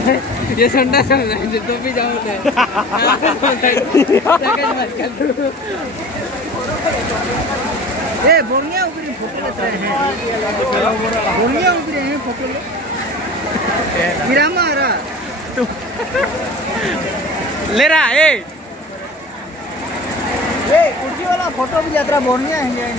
ये संडा चल रहा है तो भी जाओ ले ये बोरियां ऊपर फोटो लेते हैं बोरियां ऊपर हैं फोटो ले गिरामा आ रहा ले रहा है ये कुर्सी वाला फोटो भी यात्रा बोरियां हैं